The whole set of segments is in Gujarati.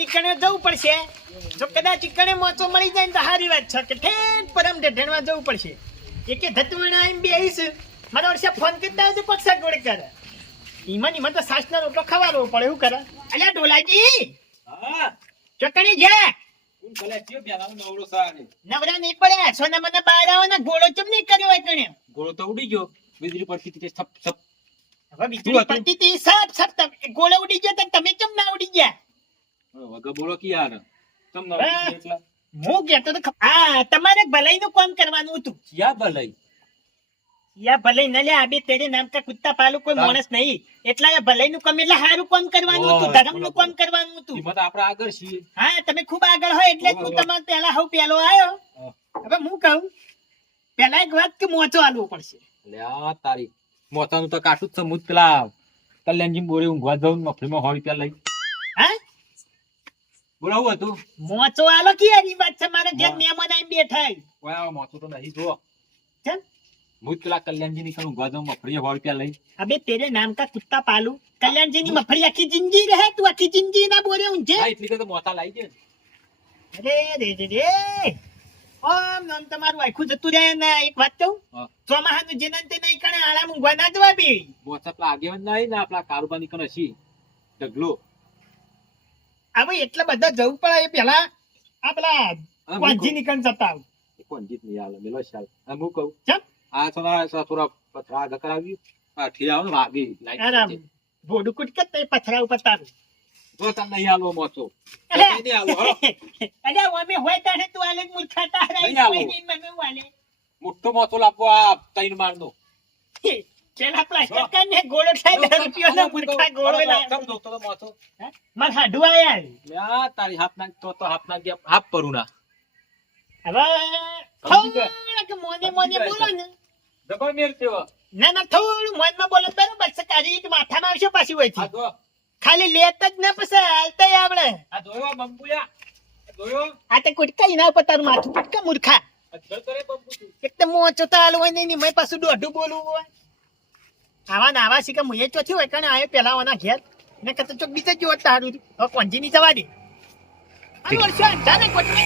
નીકળે જવું પડશે. જો કદાચ કણે મોચો મળી જાય ને તો સારી વાત છે કે ઠેઠ પરમ ઢેઢણવા જવું પડશે. એકે એમ આવીને આવીશ મારા વર્ષે ફોન કરી દઉં તો પક્ષા ગોળ કરે. ઈમાં ને ઈમાં તો સાસના રોટલો ખવારવો પડે એવું કરે. અલ્યા ઢોલાજી! ચકણી છે? નવરો નહીં પડ્યા. સોના મને બહાર આવો ને ગોળો ચમ નહીં કર્યો હોય કણે? ઘોડો તો ઉડી ગયો. વીજળી પડતી હતી સપ સપ. હવે વીજળી પડતી હતી સપ સપ. ગોળો ઉડી ગયો તો તમે ચમ ના ઉડી ગયા? વગર બોલો કી યાર તમને હા. એટલા? હું કહેતો તો આ તમારે ભલાઈ નું કામ કરવાનું હતું. ક્યાં ભલાઈ? યા ભલે ન લે આબે તેરે નામ કા કુત્તા પાલું કોઈ માણસ નહીં. એટલા યા ભલાઈ નું કામ એટલે હારું કામ કરવાનું હતું ધર્મનું કામ કરવાનું હતું. એમાં આપણે આગળ છીએ. હા તમે ખૂબ આગળ હોય એટલે હું. તમારે પહેલા હું પહેલો આવ્યો. હવે હું કહું પેલા એક વાત કે મોચો આલવો પડશે. લે આ તારી. મોતાનું તો કાઠું જ છે મુત પેલા કલ્યાણજી બોરે ઊંઘવા જાઉં મફળીમાં હોય રૂપિયા લઈ. હા? બોલાવું હતું? મોચો આલો કે એની વાત છે? મારે ઘેર મહેમાન આવીને બેઠા. ઓય આ તો નહીં જો ચલ પેલા કલ્યાણજી ની ઊંઘવા ગોદમ મફળીએ સો રૂપિયા લઈ. અબે તેરે નામ કા કુત્તા પાલું. કલ્યાણજી ની મફળી આખી જિંદગી રહે? તું આખી જિંદગી ના બોલે ઊંઝે હા એટલી તો મોતા લાઈ દે. અરે રે રે રે. ઓમ નામ તમારું આખું જતું રહે ને એક વાત કહું? હા. ચોમાહાનું જેના તે નહીં કણે આળા મૂંઘવા ના જવા બે મોતા પેલા આગેવાન ના આવી ને આપણા કારોબારની કણ હશી ઢગલો. હવે એટલે બધા જવું પડે એ પેલા આ પેલા વાંજી. નીકળ જતા આવું. કોણ જીત નહીં આલે મેલો શાલ આ હું કહું ચમ. આ થોડા થોડા પથરા આગળ કરાવ્યું આ ઠીરા આવે ને વાગી લાઈટ ભોડું કુટકે તે પથરા ઉપર તારું. જો તને નહીં આલો મોતો અરે. નહીં આલો. અરે અમે હોય તારે તું આલે મૂર્ખા તારા નહીં આલે? મોતો લાવવો આ તૈન મારનો પેલા પ્લાસ્ટર કરીને ગોળો થાય રૂપિયાનો મૂર્ખા ગોળો લાય. તમ જોતો તો માર હાડું આયા લ્યા તારી હાથ નાખ તો તો હાથ નાખ ગયા હાથ પરું ના. હવે સમજી ગયા? મોને મોને બોલો ને. દબાણ મેર તેવા. ના ના થોડું મોનમાં બોલો બરોબર છે કાજી માથામાં આવશે પાછી હોય આ ખાલી લેત જ ના પછી આવડે. આ જોયો બંબુયા? જોયો? આ તે કુટકા એના ઉપર તારું માથું કુટકા મૂર્ખા. આ જળ કરે બંબુ એક તો મોચો તો હાલ હોય નહીં મેં પાછું દોઢું બોલવું હોય. આવા ના આવા શીખા મુએ ચોથી હોય કારણ આયો પેલા ઓના ઘેર. ને કતો ચોક બીજે જ તારું. હવે કોંજી ની જવા દે. આ વર્ષો અંધાને કોટને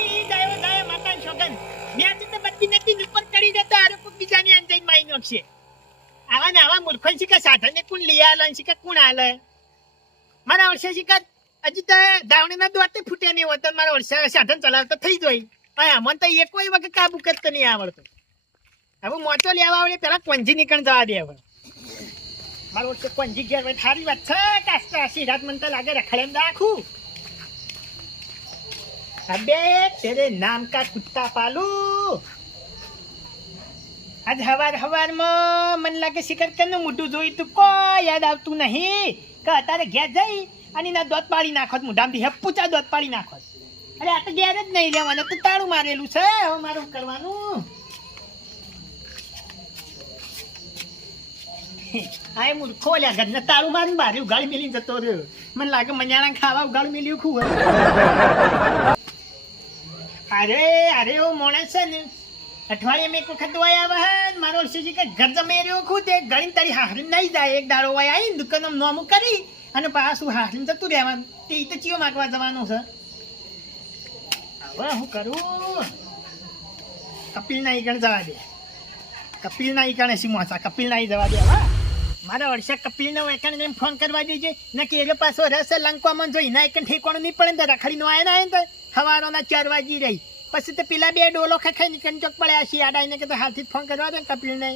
ઈ દાયો દાયો માતાન છોકન મેં તો તો બત્તી નથી ઉપર ચડી જતો આરો કોક બીજાની અંજાઈ માઈ નાખશે. આવા નાવા આવા શીખે સાધને કોણ લઈ આલે શીખા કોણ આલે? મારા વર્ષે શીખા હજી તો દાવણીના દોતે ફૂટે નહીં હોત મારા વર્ષે સાધન ચલાવતો થઈ જોઈ હા મને તો એક કોઈ વખત કાબુ કરતો નહીં આવડતો. હવે મોટો લેવા આવડે પેલા કોંજી નીકળ જવા દે હવે. મારો વચ્ચે કોંજી ઘેર ભાઈ સારી વાત છે કાસ્તા સીધા મને તો લાગે રખડેમ રાખું. અબે તેરે નામ કા કુત્તા પાલુ. આજ હવાર હવારમાં મને લાગે શિકર કેનું મોઢું જોઈ તું, કોઈ યાદ આવતું નહીં. કે અત્યારે ઘેર જઈ અને ના દોત પાડી નાખોત મોઢામાંથી હેપુચા દોત પાડી નાખોત અરે આ તો ઘેર જ નહીં લેવાનું તો તાળું મારેલું છે. હવે મારું કરવાનું? આ મૂર્ખો લ્યા ઘરને તાળું મારી બારી ઉગાડી મેલી જતો રહ્યો. મને લાગે મજાણા ખાવા ઉગાડી મેલ્યું ખૂબ અરે અરે, ઓ માણસ છે ને. અઠવાડિયે મેં એક વખત વાય હે મારો શીશી કે ઘર જમે ખુદ તે ગણી તારી હાહરી નહીં જાય. એક દાડો વાય આવીને દુકાન નોમું કરી અને પાછું હાહરીને જતું રહેવાનું. તો ચિયો માગવા જવાનું છે. હવે હું કરું? કપિલ ના ઈકણ જવા દે. કપિલ ના ઈકણે શી મોસા? કપિલ ના ઈ જવા દે હવે મારા વર્ષે કપિલ નો એકણ એમ ફોન કરવા દેજે ને કે એટલે પાછો રસ લંકવામાં જોઈ ના એકણ ઠેકોણું નહીં પડે ને તો રખડી નો આવે ના તો સવારોના ચાર વાગી રહી. પછી તો પેલા બે ડોલો ખાઈ નીકળી ચોક પડે આ શિયાળા ને કે તો હાલથી ફોન કરવા દે કપિલ ને.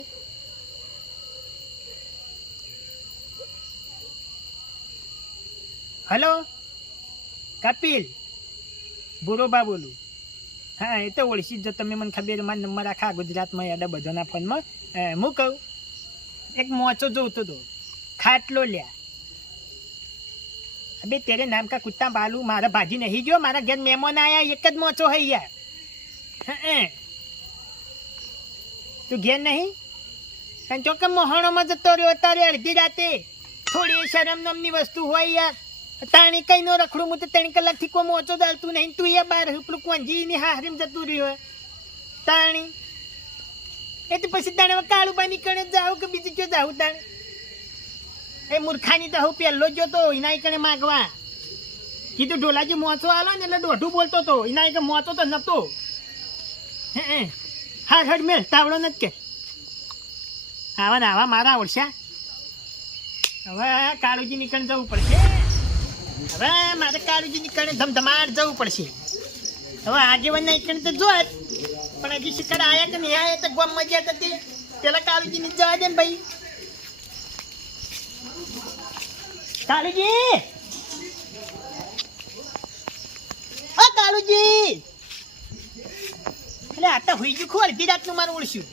હલો? કપિલ? બુરોબા બોલું. હા એ તો ઓળખી જ તમે મને ખબર મારા નંબર આખા ગુજરાતમાં યાદ બધાના ફોનમાં. હું કહું એક મોચો જોતો હતો. ખાટલો લ્યા. અબે તેરે નામ કા કુત્તા બાલુ મારા ભાજી નહીં ગયો મારા ઘેર મહેમાન આયા એક જ મોચો હૈ યાર. હં, તું ઘેર નહીં? કારણ ચોક્કસ મોહણોમાં જતો રહ્યો અત્યારે અડધી રાતે. થોડી શરમ નામની વસ્તુ હોય યાર. તાણી કઈ નો રખડું, હું તો ત્રણ કલાકથી કોઈ મોચો દાલતું નહીં. તું એ બાર પેલું કોંજી ની હારીમ જતું રહ્યો તાણી. એ તો પછી તાણે કાળું બાની કણે જાવ કે બીજું ક્યાં જાવ તાણે? એ મૂર્ખાની તો હું પહેલો જ જોતો એના કણે માગવા. કીધું, ઢોલાજી મોચો આલો ને એટલે દોઢું બોલતો તો. એના કે મોચો તો નતો. હે એ હા. હડ મેલ તાવડો નથી કે. આવા ને આવા મારા આવડશે. હવે કાળુજી નીકળી જવું પડશે. હવે મારે કાળુજી નીકળે ધમધમાટ જવું પડશે. હવે આગેવાન નીકળે તો જો. પણ હજી શિખર આયા કે નહીં આયા તો ગોમ મજા કરતી પેલા કાળુજી ની જવા દે ને ભાઈ. કાળુજી! ઓ કાળુજી! એટલે આ તો હુઈ ગયું ખોલ રાતનું મારું ઓળશું.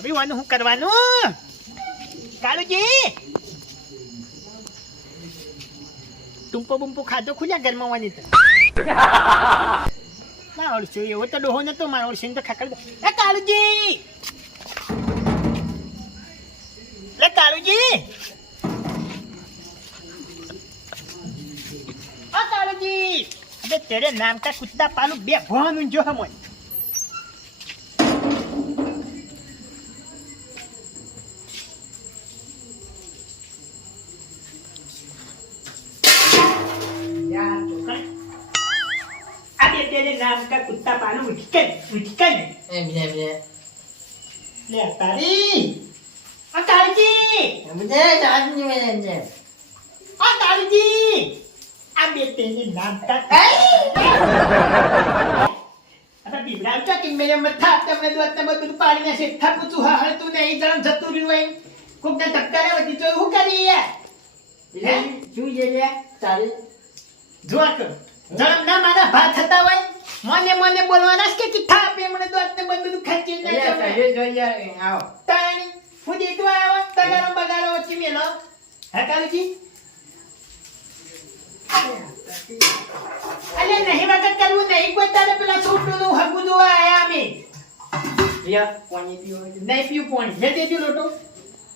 ભાઈ વાનું શું કરવાનું? કાળુજી! ટૂંપો બુંપો ખાધો ખુલ્યા ઘરમાં વાની તો. ના ઓળશું એવો તો ડોહો નતો, મારો ઓળશું તો ખાકર એ કાળુજી! લે કાળુજી! આ કાળુજી! અબે, તેરે નામ કા કુત્તા પાલું બે ભોનું જો હમોય છૂટી કાઢી એમ છે એમ છે લે તારી આ તારીજી એમ છે તારીજી મેં એમ છે આ તારીજી આ બે તેની નહીં જણ જતું રહ્યું હોય કોક ને ધક્કા તો શું કરી યાર શું છે તારે જોવા કરો ભાત થતા હોય મને મને બોલવાના કે થાપ એ મને તો આટલે બધું ખાચી ના જાય એ જમે đây rồi તાણી હું તો આવો તગારો બગારો ઓછી મેલો. હે કાલુજી અલે નહીં વગર કરવું નહીં કોઈ તારે પેલા છોટું નું હગું દો આયા અમે. યા પાણી પીવો. નહીં પીવું પાણી. જે દેજો લોટો.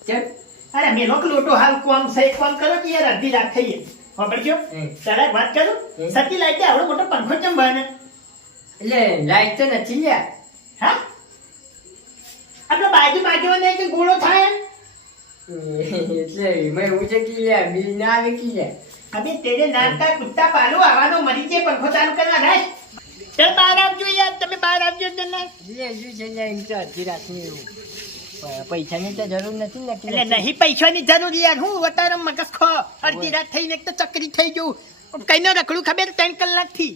ચલ. અરે મેલો કે લોટો હાલ કોમ સહી કોમ કરો કે યાર અડધી રાત થઈ ગઈ. હમ. તારે વાત કરું. સતી લાઈટે આવડો મોટો પંખો બને? એટલે લાઈટ તો નથી લ્યા. હા? આપણે બાજુ બાજુ ને કે ગોળો થાય? એટલે એમાં એવું છે કે લ્યા, બિલ ના આવે કે લ્યા. અબે તેરે નાતા કુત્તા પાલો આવવાનો મરી જે પંખો ચાલુ કરવા રાખ. ચાલ બહાર આવજો યાર તમે બહાર આવજો તને એટલે શું છે લ્યા, એમ તો અડધી રાતની એવું. પૈસાની તો જરૂર નથી ને એટલે નહીં પૈસાની જરૂર યાર. હું વટારમ મગજ ખો. અડધી રાત થઈને એક તો ચકરી થઈ ગયું. કઈનો રખડું ખબર? ત્રણ કલાકથી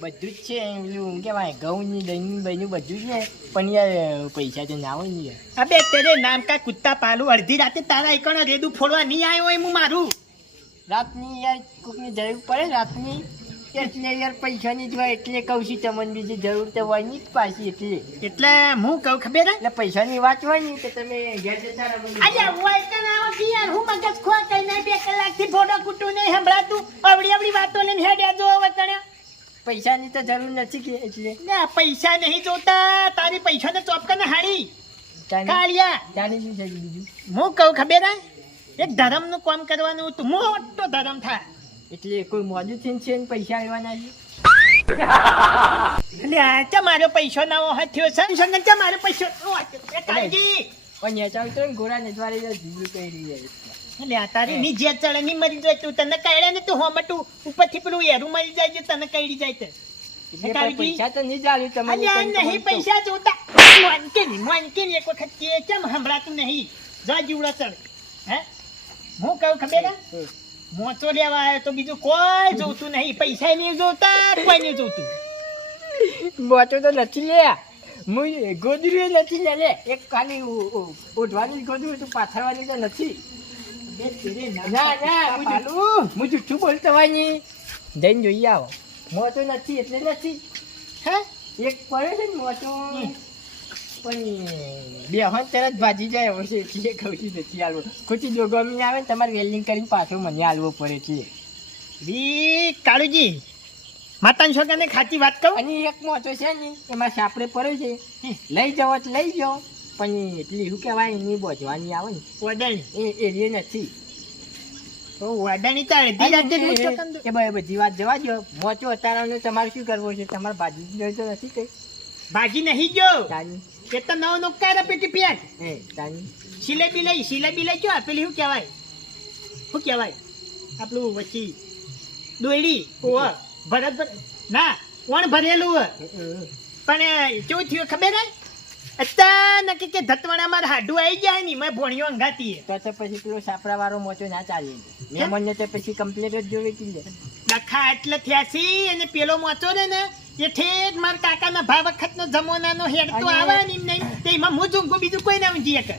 બધું જ છે પેલું કેવાય ઘઉંની દહીં બહીનું બધું જ છે. પણ યાર પૈસા તો ના હોય ને યાર. અબે તેરે નામ કા કુત્તા પાલું. અડધી રાતે તારા એકણ રેદું ફોડવા નહીં આવ્યો એમ હું મારું. રાતની યાર કોકની જરૂર પડે રાતની. એટલે યાર પૈસાની જ હોય એટલે કહું છું તમને બીજી જરૂર તો હોય નહીં પાછી એટલે. એટલે હું કહું ખબર? એટલે પૈસાની વાત હોય નહીં તો તમે ઘેર જતા રહો. અરે હોય તો ના હોય યાર હું મગજ ખો કઈ નહીં બે કલાકથી ફોટો કૂટું નહીં સંભળાતું. અવડી અવડી વાતો લઈને હેડ્યા જો વતણે પૈસાની તો જરૂર નથી કે એટલે. ના પૈસા નહીં જોતા. તારી પૈસા ને ચોપકા ને હાડી કાળિયા. તાની શું છે બીજું? હું કહું ખબર એક ધર્મનું કામ કરવાનું હતું. મોટો ધર્મ થાય એટલે કોઈ મોજું થઈને છે ને પૈસા લેવાના છે? એટલે આ ચા મારો પૈસો ના થયો. છે સંગન ચા મારો પૈસો પણ યા ચાલતો ને ઘોડા ને દ્વારે જીવી કઈ રહી જાય એટલે આ તારી ની જે ચડે ની મરી જાય તું તને કઈડે ને તું હોમટું ઉપરથી પેલું એરું મરી જાય છે તને કઈડી જાય તે. પૈસા તો નહીં જાળ્યું તમે નહીં પૈસા જોતા. મોનકે ની મોનકે ની એક વખત કે કેમ સંભળાતું નહીં? જા જીવડા ચડે. હે? હું કહું ખબર મોચો લેવા આવ્યો તો બીજું કોઈ જોતું નહીં. પૈસા નહીં જોતા કોઈ નહીં જોતું. મોચો તો નથી લે હું ગોદરું નથી લે એક ખાલી ઓઢવાની ગોદરી હતું પાથરવાની તો નથી. ના ના પાલું. હું જુઠ્ઠું બોલતો હોય ને? જઈને જોઈ આવો. મોટો નથી એટલે નથી. હે? એક પડે છે ને મોતો પણ બે હોન તરત ભાજી જાય છે એટલે છું નથી આલવો ખોટી દોગમી આવે ને તમારે વેલ્ડિંગ કરીને પાછો મને આલવું પડે છે. બી કાળુજી માતાની છોકરાને ખાચી વાત કહું? અને એક મોચો છે ને એમાં સાપડે પડ્યો છે. લઈ જાઓ તો લઈ જાઓ. પણ એટલી શું કહેવાય એની બોજવાની આવે ને. વડાણી. એ એરિયે નથી. તો વડાણી તારે દી રાતે. એ ભાઈ બધી વાત જવા દો મોચો અત્યારે તમારે શું કરવું છે? તમારે ભાજી તો નથી કઈ. ભાજી નહીં જો. તાની. એ તો નો નોકાર પેટી પ્યાટ એ તાની. સિલેબી લઈ સિલેબી લઈ જો આપેલી શું કહેવાય? શું કહેવાય? આપણું વચ્ચી દોયડી ઓ ભરત ભર ના કોણ ભરેલું પણ કેવું થયું ખબર હે? અચાનક કે ધતવાણા મારા હાડું આવી ગયા ની મેં ભોણિયો અંગાતી તો તો પછી પેલો સાપરા વાળો મોચો ના ચાલે. મહેમાનને તો પછી કમ્પ્લેટ જ જોવે ડખા એટલે થયા અને પેલો મોચો રે ને એ ઠેઠ મારા કાકાના ભા વખતનો જમાનાનો હેડ તો આવે ને નહીં. તે એમાં હું ઊંઘું બીજું કોઈ ના ઊંઘી શકે.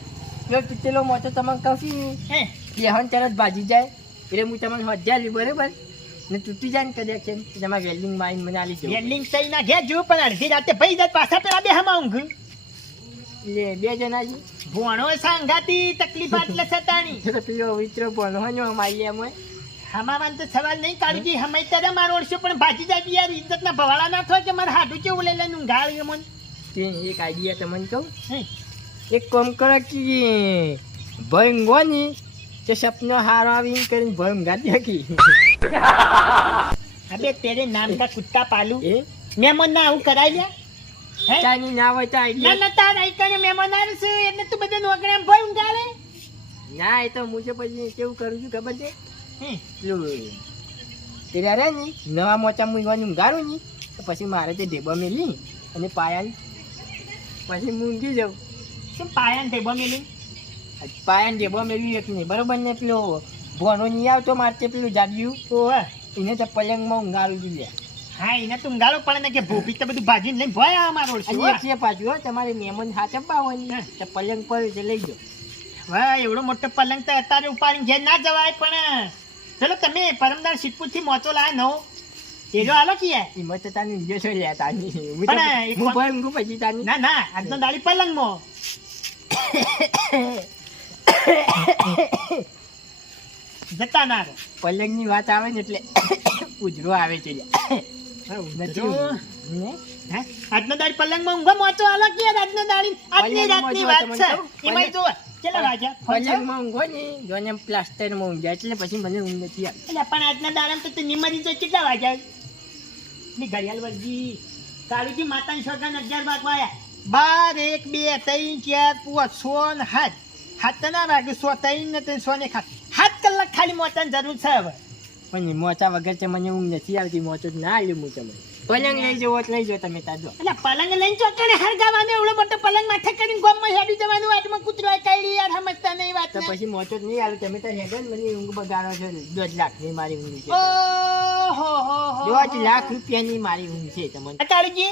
પેલો મોચો તમને કહું હે? બેહન તરત ભાજી જાય. એટલે હું તમને હજાર બરાબર? ને તૂટી જાય ને કદાચ એમાં. તમારે વેલ્ડિંગ મારીને મને આલી વેલ્ડિંગ સહી ના ઘેર જો પણ અડધી રાતે ભાઈ જાય પાછા પેલા બે હમા ઊંઘ. એટલે બે જણા છે ભોણો સાંગાતી તકલીફ એટલે સતાણી તો પેલો વિતરો ભણવાનો અમારી એમ હોય. હમાવાન તો સવાલ નહીં કાઢુજી હમાઈ ત્યારે મારો ઓળશો પણ ભાજી જાય યાર ઇજ્જતના ભવાળા ના થાય કે મારે હાડું કેવું લઈ લઈને ઊંઘાડ્યું મને તે એક આઈડિયા તમને કહું. એક કામ કરો કે ભય ઊંઘો ને તો સપનો હારો આવી કરીને ભય ઊંઘાતી હકી. અબે તેરે નામ કા કુત્તા પાલુ. એ? મહેમાન ના આવું કરાઈ લ્યા. ચાની ના હોય તો આઈડિયા ના તાર આઈ કરે મહેમાન આવે છે એટલે તું બધા નોકરામ ભય ઊંઘાડે ના એ તો હું પછી કેવું કરું છું ખબર છે? હે? રે ને નવા મોચા મૂંગવાનું ઊંઘાડું ને તો પછી મારે તે ઢેબો મેલી અને પાયાની પછી હું ઊંઘી જાઉં. શું પાયાન ઢેબો મેલી? પાયાને ઢેબો મેળવી એક નહીં બરોબર ને પેલો ભોનો નહીં આવતો મારે પેલું જાડિયું? તો એને તો પલંગમાં ઊંઘાડું જોઈએ હા એને તું ઊંઘાડો પડે ને કે ભૂપી તો બધું ભાજીને લઈને ભય આ મારો ઓળશો અને પાછું હો, તમારે મહેમાન હાચવવા ને તો પલંગ પર જ લઈ જાઓ. વાહ એવડો મોટો પલંગ તો અત્યારે ઉપાડીને ઘેર ના જવાય પણ ચલો તમે પરમદાર સિદ્ધપુરથી મોચો લાયા નવો તેજો આલો કે યાર એમાં તો તાની ઊંઘ્યો છો લ્યા તાની. હું પણ હું વા- ભાઈ ઊંઘું પછી તાની. ના ના આજનો દાડી મો જતા ના. પલંગની વાત આવે ને એટલે ઉજરો આવે છે આજનો દાડી પલંગમાં ઊંઘવા મોચો આલો કે આજનો દાડી આજની રાતની વાત છે. એમાં જો કેટલા વાગ્યા? પલંગમાં ઊંઘો ને જોને પ્લાસ્ટરમાં ઊંઘ્યા એટલે પછી મને ઊંઘ નથી એટલે પણ આજના દાડામાં તો તું નિમરી જો કેટલા વાગ્યા? ની ઘડિયાળ વર્ગી કાળુજી માતાની સોગન અગિયાર વાગવા આયા બાર એક બે ત્રણ ચાર પાંચ ને હાથ હાથ ના વાગે સો ત્રણ ને ત્રણ સો ને ખાત સાત કલાક ખાલી મોટાની જરૂર છે હવે. પણ મોચા વગર છે મને ઊંઘ નથી આવતી મોચો ના આવ્યું હું તમને. પલંગ લઈ જવો લઈ જાઓ તમે તાજો એટલે પલંગ લઈને ચોકડે હરગાવાનો એવડો મોટો પલંગ માથે કરીને ગોમમાં હેડી જવાનું વાટમાં કૂતરો કાઢી યાર સમજતા નહીં વાત તો પછી મોચો જ નહીં આવે તમે તો હેડો ને મને ઊંઘ બગાડો છો દોઢ લાખની મારી ઊંઘ છે. હો હો દોઢ લાખ રૂપિયાની મારી ઊંઘ છે તમને. અટાળજી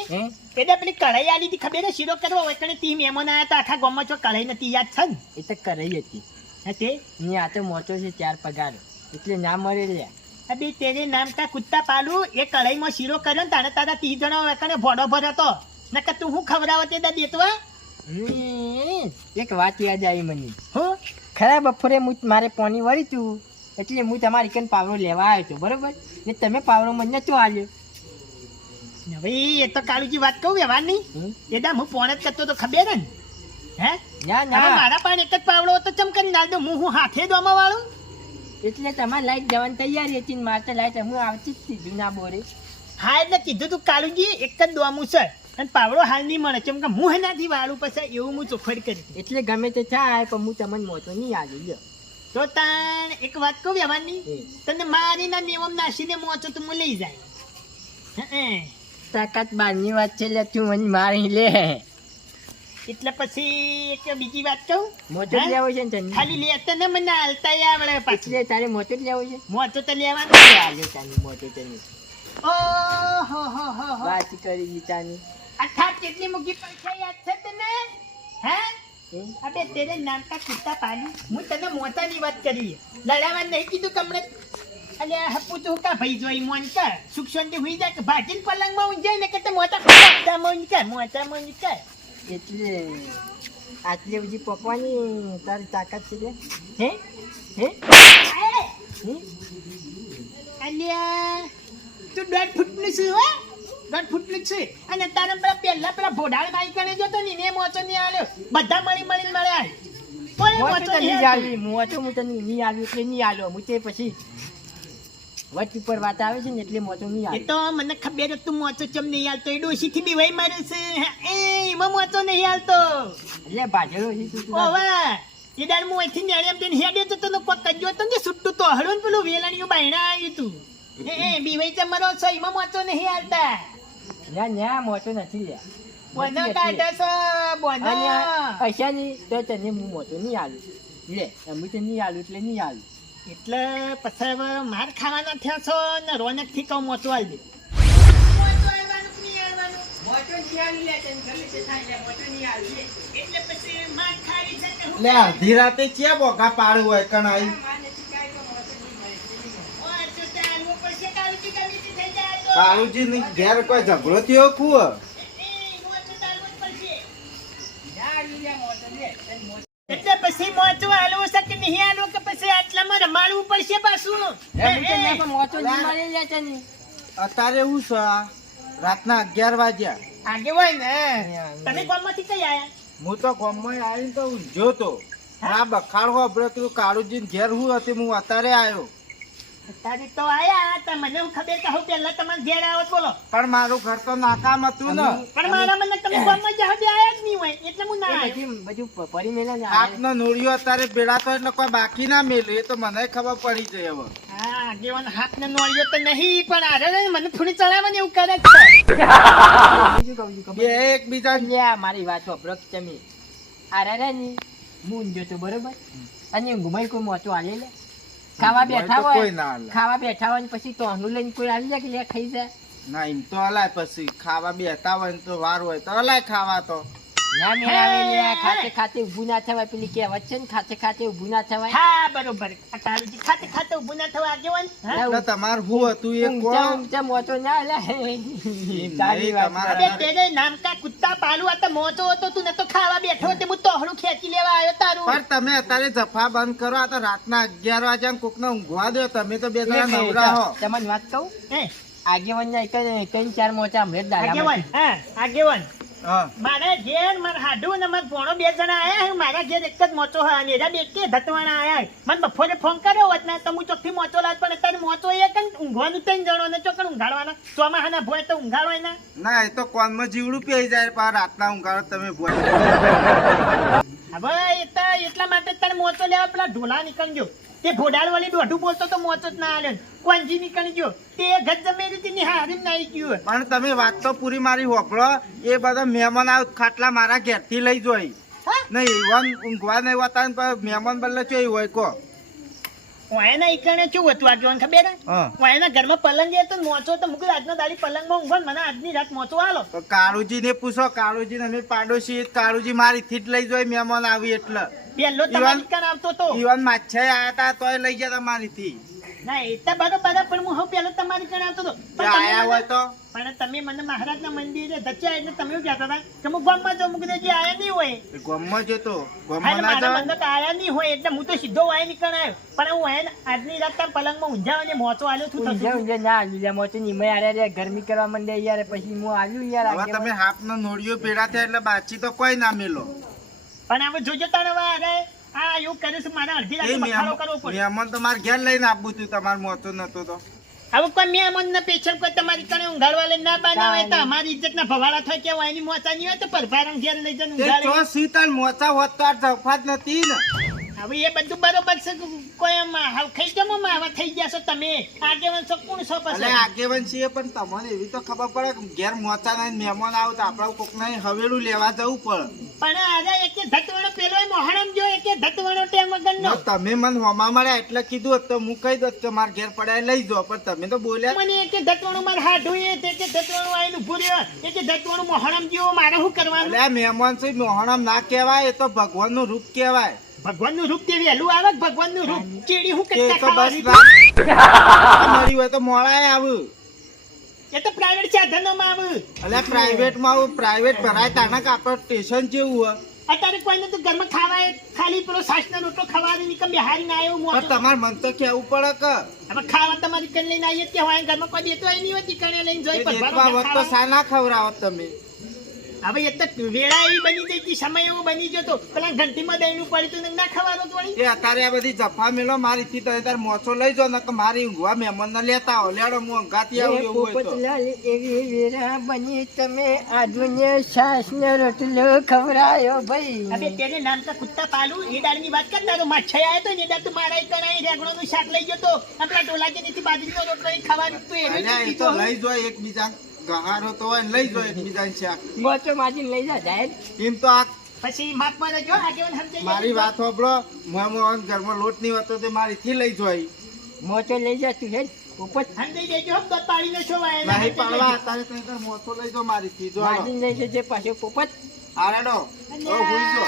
એટલે પેલી કઢાઈ આલી હતી ખબર છે? શીરો કરવો હોય કણે તી મહેમાન આયા હતા આખા ગામમાં છો કઢાઈ નથી યાદ છે ને? એ તો કઢાઈ હતી. હે તે? ને આ તો મોચો છે ચાર પગાર. એટલે ના મળે લ્યા. અબે તેરે નામ કા કુત્તા પાલુ? એ કઢાઈમાં શીરો કર્યો ને તારે તારા ત્રીસ જણા વેકણે ભોડો ભર્યો તો નકર તું હું ખવડાવો તે દા દેતવા એક વાત યાદ આવી મને. હું? ખરા બપોરે હું મારે પોની વળી તું એટલે હું તમારી કન પાવરો લેવા આવ્યો છું બરોબર? ને તમે પાવડો મને નતો આવ્યો હવે એ તો કાળુજી વાત કહું વ્યવહાર નહીં એ દા હું પોણે જ કરતો તો ખબર ને હે? ના ના. મારા પાસે એક જ પાવડો હતો ચમકન ના દો હું હું હાથે દોમાં વાળું એટલે તમારે લાઈટ જવાની તૈયારી હતી મારે તો લાઈટ હું આવતી જ હતી જૂના બોરે. હા એટલે કીધું તું કાળુજી એક જ દોમું છે. અને પાવડો હાલ નહીં મળે. કેમ કે હું એનાથી વાળું પછી એવું હું ચોખવટ કરી એટલે ગમે તે થાય પણ હું તમને મોટો નહીં આવી તો તાણ એક વાત કહું વ્યવહારની? તને મારી ના નિયમ નાસીને મોચો તો હું લઈ જાય. તાકાત બારની વાત છે એટલે તું મને મારી લે. એટલે પછી એક બીજી વાત કહું? મોટો જ લેવો છે ને ખાલી લેતા ને મને હાલતા આવડે પાછી. તારે મોતો લેવો છે? મોતો તો લેવાનો છે. આલ્યો તાની મોટો તને ઓ હો હો હો. વાત કરી ગીતાની આ થાપ કેટલી મૂકી પૈસા યાદ છે તને? હે? અબે તેરે નામ કા કુત્તા પાલી હું તને મોતાની વાત કરી. લડાવા નહીં કીધું કમરે. અને હપુ તું કા ભાઈ જોઈ? મોન કા સુખ શાંતિ હોઈ જાય કે ભાજીન પલંગમાં ઊંઘાય ને કે તે મોટા મોટા મોન કા મોચા મોન કા એટલે આટલી બધી પકવાની તારી તાકાત છે હે? હે? અલ્યા તું દોઢ ફૂટનું છે હો. દોઢ ફૂટનું છે. અને તારા પેલા પહેલા પેલા ભોડાળ ભાઈ કણે જતો ને એને મોચો નહીં આવ્યો બધા મળી મળીને મળ્યા મોચો નહીં આવી મોટો હું તને નહીં આવ્યો એટલે નહીં આવ્યો હું તે પછી વટ ઉપર વાત આવે છે ને એટલે મોચો નહીં એ તો મને ખબર તું મોચો ચમ નહીં આવતો એ ડોસી થી બી વહી મારે છે. એ. એમાં મોચો નહીં હાલતો. એટલે તું ઓવા દાડ હું અહીંથી નેળે એમ થઈને હેડ્યો તો તને કોક કરજો તો ને છૂટું તો હળવું ને પેલું વેલણીયું બાયણા આવ્યું તું. એ બીવાઈ તમારો છો એમાં મોચો નહીં હાલતા. ન્યા ન્યા મોટો નથી લ્યા. બોનો કાઢો છો બોનો. નહીં તો તને હું મોટો નહીં આલું લે અમે તો નહીં આલું એટલે નહીં આલું એટલે પછી માર ખાવાના થયા છો ને રોનકથી કહું મોચો હાલ લે અડધી રાતે ચિયા બોકા પાડું હોય કણાઈ કાળુજી ગમે તે થઈ જાય તો. કાળુજી ની ઘેર કોઈ ઝઘડો થયો. એટલે પછી મોચું આલવું છે કે નહીં હાલવું કે પછી આટલામાં રમાડવું પડશે પાછું એ, એ, મોટો નહીં મળે લે તને અત્યારે હું છે આ? રાતના અગિયાર વાગ્યા. આગે હોય ને? તમે ગામમાંથી કઈ આયા? હું તો ગામમાં આવીને તો ઊંઝ્યો તો. આ બખાડ હોભળ્યો કીધું કાળુજી ઘેર હું હતી હું અત્યારે આવ્યો. તારી તો આયા તા મને હું ખબર કે હું પહેલા તમારે ઘેર આવો બોલો. પણ મારું ઘર તો નાકામ હતું ને. પણ મારા મને તમે સુધી આયા જ નહીં હોય એટલે હું ના આવ્યો. બધું બધું પરી મેલા ને આપનો નોળિયો અત્યારે ભેળા તો એટલે કોઈ બાકી ના મેલે એ તો મને ખબર પડી જાય હવે. હા હાથ ને નોળ્યો તો નહીં પણ આરે ને મને થોડી ચડાવવાની એવું કરે જ છે બે એકબીજા મારી વાત વાપરો તમે. આ રે ની. તો બરોબર? અને ઘુમાઈ કોઈ મોટો આલે લે. ખાવા બેઠા હોય કોઈ ના હાલે. ખાવા બેઠા હોય ને પછી તોહનું લઈને કોઈ આવી જાય કે લે ખાઈ જાય? ના એમ તો અલાય પછી. ખાવા બેઠા હોય ને તો વાર હોય તો અલાય ખાવા તો. ના મેળાવે ખાતે ખાતે ઊભું ના થવાય પેલી કહેવત છે ને ખાતે ખાતે ઊભું ના થવાય. હા બરોબર. આ ખાતે ખાતે ઊભું ના થવા આગેવાન એટલે તમારે હું હતું એ કોણ? ઊંચા મોટો ના લે. તારી વાત તેરે નામ કુત્તા પાલુ? આ તો મોચો હતો તું નતો ખાવા બેઠો તે હું ખેંચી લેવા આવ્યો તારું. પણ તમે અત્યારે જફા બંધ કરો આ તો રાતના અગિયાર વાગ્યા કોક ને ઊંઘવા દો તમે તો બે જણા નવરા હો. તમને વાત કહું? આગેવન ના એક કઈ ચાર મોચા હમણાં જ આગેવાન દાડા હા આગેવાન. હા મારા ઘેર મારા હાડુ અને મારા ભોણો બે જણા આયા મારા ઘેર એક જ મોચો હા. અને એરા બે કે ધતવાણા આયા મને બપોરે ફોન કર્યો હોત ને તો હું ચોખ્ખી મોચો લાત પણ અત્યારે મોચો એ કે ઊંઘવાનું ત્રણ જણો ને ચોકડ ઊંઘાડવાના. ચોમાહાના ભોય તો ઊંઘાડવાય ના ના એ તો કોનમાં જીવડું પી જાય પા રાતના ઊંઘાડો તમે ભોય. હવે એ તો એટલા માટે તને મોચો લેવા પેલા ઢોલા નીકળજો. તે ભોડાળ વાળી દોઢું બોલતો તો મોચો જ ના આલ્યો કોંજી નીકળી ગયો. તે ગજ જમે રીતે નિહારી નાઈ ગયું. પણ તમે વાત તો પૂરી મારી હોકળો એ બધા મહેમાન આવ ખાટલા મારા ઘેરથી લઈ જોઈ. હા? નહીં ઈવન ઊંઘવા નહીં હોતા મહેમાન બદલે ચોઈ હોય કો. વાયના ઈકણે કેવું હતું આગેવાન ખબર વાયના ઘરમાં પલંગ જે ને મોચો તો મૂકી આજનો દાડી પલંગમાં ઊંઘો ને મને આજની રાત મોચો આલો. કાળુજી ને પૂછો કાળુજી ને અમે પાડોશી કાળુજી મારી થી જ લઈ જોઈ મહેમાન આવી એટલે. પેલો તમારી આવતો તો. ઈવન માછાઈ આયા તા તોય લઈ ગયા મારી થી ના એ તો બરોબર પણ હું હવે પેલો તમારી કાન આવતો તો આયા હોય તો? પણ તમે મને મહારાજના મંદિરે ધચ્યા એટલે તમે કહેતા હતા? કે હું ગામમાં જાઉં મૂકી દેજે આયા નહીં હોય. ગમમાં જતો હા, ના મારા જવાય તો આયા નહીં હોય એટલે હું તો સીધો વાય નીકળ આવ્યો. પણ હું આજની રાત તાર પલંગમાં ઊંઝાવા ને મોચો આલ્યો છું ઊંઝે. ના આરે રે ગરમી કરવા માંડે યાર પછી હું આવ્યું યાર હવે તમે હાથ નો નોડિયો ભેડા થયા એટલે બાચી તો કોઈ ના મેલો. પણ હવે જોજો તારે હવે આ એવું કર્યું છે મારે અડધી રાતે કરવો પડે મહેમાન તો મારે ઘેર લઈને આપવું તું તમારે મોતો નતો તો. હવે કોઈ મહેમાન ના પેછળ કોઈ તમારી કણે ઊંઘાડવા લઈને ના બનાવે તો અમારી ઇજ્જત ના ભવાડા થાય કે વાયની મોચા નહીં હોય તો પરભારણ ઘેર લઈ જઈને ઊંઘાડે. મોચા હોત તો આ જફા જ નથી ને. હવે એ બધું બરોબર છે કોઈ હાલ ખાઈ જમો આવા થઈ ગયા છો તમે. આગેવન છો કોણ છો પછી? આગેવન છીએ પણ તમને એવી તો ખબર પડે કે ઘેર મોતા નહીં મહેમાન આવો તો આપણા કોક ને હવેડું લેવા જવું પડે. પણ આજે એક ધતવણો પેલો મોહરમ જો એક ધતવણો ટેમ વગર નો તમે મને હોમા મળ્યા એટલે કીધું હોત તો હું કહી દઉં કે માર ઘેર પડાય લઈ જો પણ તમે તો બોલ્યા મને એક ધતવણો માર હાઢું એ તે કે ધતવણો આઈને ઉભું રહ્યો એકે ધતવણો મોહરમ જેવો મારે શું કરવાનું? એટલે મહેમાન છે મોહણમ ના કહેવાય એ તો ભગવાનનું રૂપ કહેવાય. ભગવાનનું રૂપ તે વહેલું આવે ભગવાનનું રૂપ ચીડી હું બસ ખાવાની મરી હોય તો મોડાય આવું. એ તો પ્રાઇવેટ સાધનોમાં આવું. એટલે પ્રાઇવેટમાં આવું પ્રાઇવેટ ભરાય તાના કે આપણે સ્ટેશન જેવું હોય. અત્યારે કોઈને તો ઘરમાં ખાવાય ખાલી પેલો સાસનો રોટલો ખવાડી નીકળ બિહારી ના આવ્યો મોટો તમારે મન તો કેવું પડે કે? હવે ખાવા તમારી કઈ લઈને આવીએ કે હોય ઘરમાં કોઈ દેતો નહીં હોય તીકણે લઈને જોઈ પર વખત તો. સા ના ખવડાવો તમે? હવે એ તો વેળા એવી બની ગઈ હતી સમય એવો બની ગયો તો પેલા ઘંટીમાં દહીંનું પડ્યું ને ના ખવાનું તો એ અત્યારે આ બધી જફા મેળો મારી થી તો તાર મોચો લઈ જાઓ ને કે મારી ઊંઘવા મહેમાન ને લેતા હો લેડો હું અંગાથી આવું એવું હોય તો. એવી વેળા બની તમે આદુને છાસ ને રોટલો ખવડાયો ભાઈ. હવે તેને નામ તો કુત્તા પાલું. એ દાળની વાત કરતા તો માછા આયો તો ને દાળ તો મારા એક કણાઈ રેગણોનું શાક લઈ ગયો તો. આપણા ટોલાજી નીથી બાજરીનો રોટલો ખાવાનું તો એ તો. લઈ જાય એકબીજા. ગહારો તો હોય ને લઈ જાય એકબીજા શાક. મોચો માજીને લઈ જા જાય એમ તો આ પછી માપમાં રહેજો આગેવાન સમજાય મારી. વાત સાંભળો મોમાં ઘરમાં લોટ નહીં હોતો તે મારી થી લઈ જોઈ. મોચો લઈ જા તું હે ઉપર. સમજાઈ જજો તો પાડીને છો વાય. નહીં પાડવા તારે તો તાર મોચો લઈ જો મારી થી જો માજીને લઈ જજે પાછો પોપટ આરેડો ઓ હુઈ જો.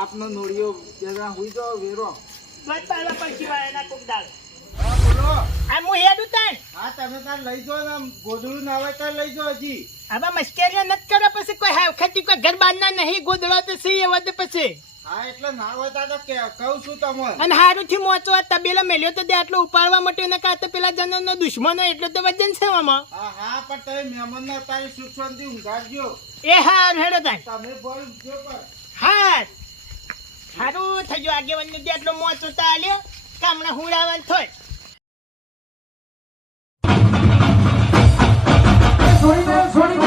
આપનો નોડિયો જરા હુઈ જો વેરો. દોત પાડવા પડશે વાયના કોક દાળ. હા આ હું. હા તમે તાર લઈ જાઓ ને ગોદડું ના હોય તાર લઈ જો હજી. હવે મસ્કરીઓ નથી કરો પછી કોઈ હાવખતી કોઈ ઘર નહીં ગોદડો તો સી એ વધે પછી. હા એટલે ના હોય તો કે કહું છું તમને. અને હારું થી મોચો તબેલા મેલ્યો તો તે આટલો ઉપાડવા માટે ને કાં તો પેલા જનો નો દુશ્મનો એટલો તો વજન છે આમાં. હા હા પણ તમે મહેમાન ને તારે સુખ શાંતિ ઊંઘાડજો. એ હાર હેડો તાણ તમે બોલ જો હારું. થઈ ગયો આગેવાનનું આટલો મોચો તો આલ્યો. કામણા હુડાવાન થોય. Twenty man. Twenty.